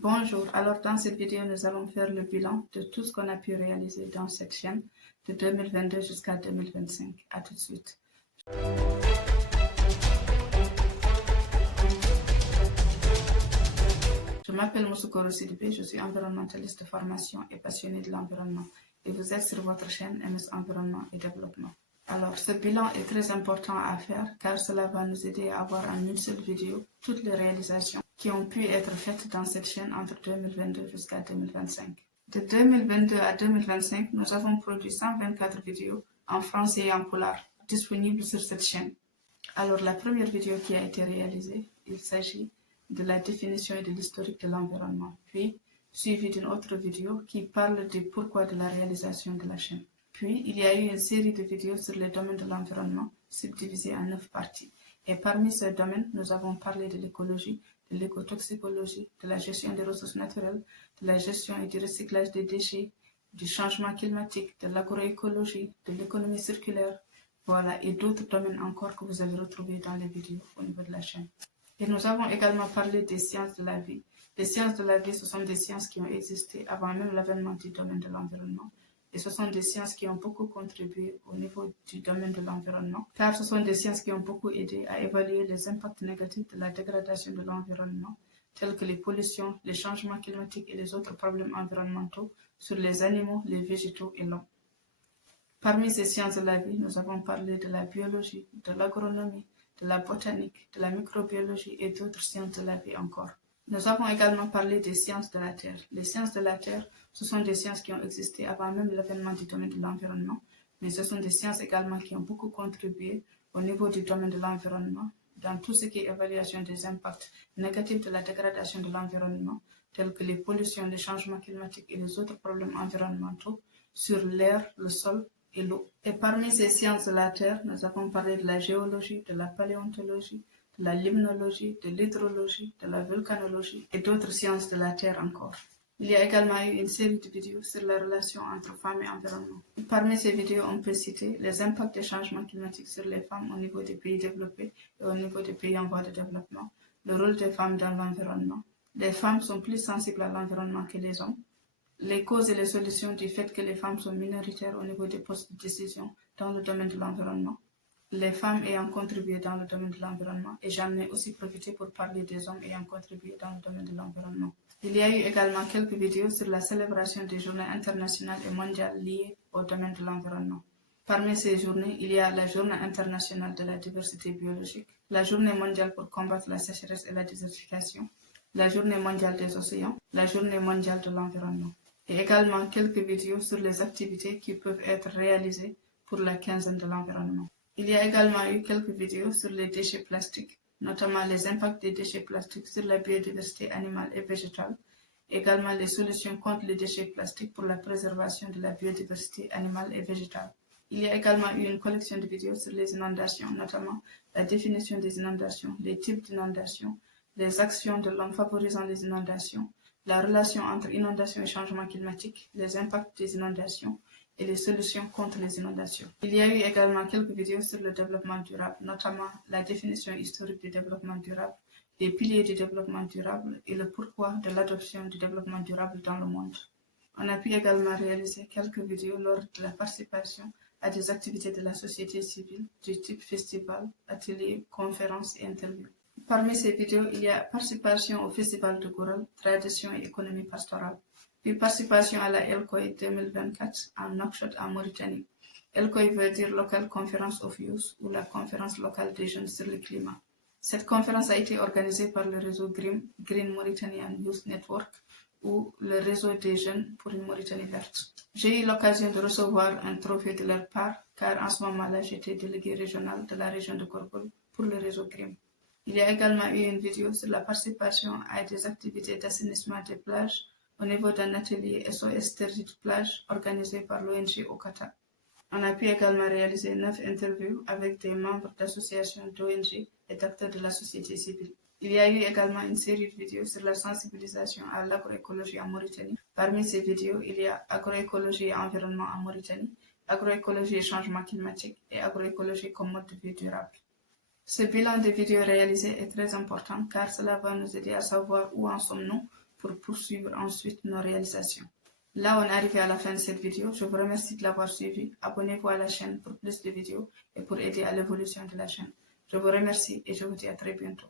Bonjour, alors dans cette vidéo, nous allons faire le bilan de tout ce qu'on a pu réaliser dans cette chaîne de 2022 jusqu'à 2025. À tout de suite. Je m'appelle Moussoukoro Sidibé, je suis environnementaliste de formation et passionné de l'environnement. Et vous êtes sur votre chaîne MS Environnement et Développement. Alors, ce bilan est très important à faire car cela va nous aider à avoir en une seule vidéo toutes les réalisations qui ont pu être faites dans cette chaîne entre 2022 jusqu'à 2025. De 2022 à 2025, nous avons produit 124 vidéos en français et en polar disponibles sur cette chaîne. Alors, la première vidéo qui a été réalisée, il s'agit de la définition et de l'historique de l'environnement, puis suivi d'une autre vidéo qui parle du pourquoi de la réalisation de la chaîne. Puis, il y a eu une série de vidéos sur les domaines de l'environnement, subdivisés en 9 parties. Et parmi ces domaines, nous avons parlé de l'écologie, de l'écotoxicologie, de la gestion des ressources naturelles, de la gestion et du recyclage des déchets, du changement climatique, de l'agroécologie, de l'économie circulaire, voilà, et d'autres domaines encore que vous avez retrouvés dans les vidéos au niveau de la chaîne. Et nous avons également parlé des sciences de la vie. Les sciences de la vie, ce sont des sciences qui ont existé avant même l'avènement du domaine de l'environnement. Et ce sont des sciences qui ont beaucoup contribué au niveau du domaine de l'environnement, car ce sont des sciences qui ont beaucoup aidé à évaluer les impacts négatifs de la dégradation de l'environnement, tels que les pollutions, les changements climatiques et les autres problèmes environnementaux sur les animaux, les végétaux et l'homme. Parmi ces sciences de la vie, nous avons parlé de la biologie, de l'agronomie, de la botanique, de la microbiologie et d'autres sciences de la vie encore. Nous avons également parlé des sciences de la Terre. Les sciences de la Terre, ce sont des sciences qui ont existé avant même l'avènement du domaine de l'environnement, mais ce sont des sciences également qui ont beaucoup contribué au niveau du domaine de l'environnement, dans tout ce qui est évaluation des impacts négatifs de la dégradation de l'environnement, tels que les pollutions, les changements climatiques et les autres problèmes environnementaux sur l'air, le sol et l'eau. Et parmi ces sciences de la Terre, nous avons parlé de la géologie, de la paléontologie, de la limnologie, de l'hydrologie, de la volcanologie et d'autres sciences de la Terre encore. Il y a également eu une série de vidéos sur la relation entre femmes et environnement. Parmi ces vidéos, on peut citer les impacts des changements climatiques sur les femmes au niveau des pays développés et au niveau des pays en voie de développement, le rôle des femmes dans l'environnement. Les femmes sont plus sensibles à l'environnement que les hommes. Les causes et les solutions du fait que les femmes sont minoritaires au niveau des postes de décision dans le domaine de l'environnement. Les femmes ayant contribué dans le domaine de l'environnement, et j'en ai aussi profité pour parler des hommes ayant contribué dans le domaine de l'environnement. Il y a eu également quelques vidéos sur la célébration des journées internationales et mondiales liées au domaine de l'environnement. Parmi ces journées, il y a la Journée internationale de la diversité biologique, la Journée mondiale pour combattre la sécheresse et la désertification, la Journée mondiale des océans, la Journée mondiale de l'environnement. Et également quelques vidéos sur les activités qui peuvent être réalisées pour la quinzaine de l'environnement. Il y a également eu quelques vidéos sur les déchets plastiques, notamment les impacts des déchets plastiques sur la biodiversité animale et végétale, également les solutions contre les déchets plastiques pour la préservation de la biodiversité animale et végétale. Il y a également eu une collection de vidéos sur les inondations, notamment la définition des inondations, les types d'inondations, les actions de l'homme favorisant les inondations, la relation entre inondations et changement climatique, les impacts des inondations et les solutions contre les inondations. Il y a eu également quelques vidéos sur le développement durable, notamment la définition historique du développement durable, les piliers du développement durable et le pourquoi de l'adoption du développement durable dans le monde. On a pu également réaliser quelques vidéos lors de la participation à des activités de la société civile du type festival, ateliers, conférences et interviews. Parmi ces vidéos, il y a participation au Festival de Goural, tradition et économie pastorale, puis participation à la LCOI 2024 en Nouakchott en Mauritanie. LCOI veut dire Local Conference of Youth ou la conférence locale des jeunes sur le climat. Cette conférence a été organisée par le réseau Green Mauritanian Youth Network ou le réseau des jeunes pour une Mauritanie verte. J'ai eu l'occasion de recevoir un trophée de leur part car en ce moment-là, j'étais délégué régional de la région de Korkol pour le réseau Green. Il y a également eu une vidéo sur la participation à des activités d'assainissement des plages au niveau d'un atelier SOS Tergit Plage organisé par l'ONG Okata. On a pu également réaliser 9 interviews avec des membres d'associations d'ONG et d'acteurs de la société civile. Il y a eu également une série de vidéos sur la sensibilisation à l'agroécologie en Mauritanie. Parmi ces vidéos, il y a agroécologie et environnement en Mauritanie, agroécologie et changement climatique et agroécologie comme mode de vie durable. Ce bilan de vidéos réalisées est très important car cela va nous aider à savoir où en sommes-nous pour poursuivre ensuite nos réalisations. Là, on est arrivé à la fin de cette vidéo. Je vous remercie de l'avoir suivi. Abonnez-vous à la chaîne pour plus de vidéos et pour aider à l'évolution de la chaîne. Je vous remercie et je vous dis à très bientôt.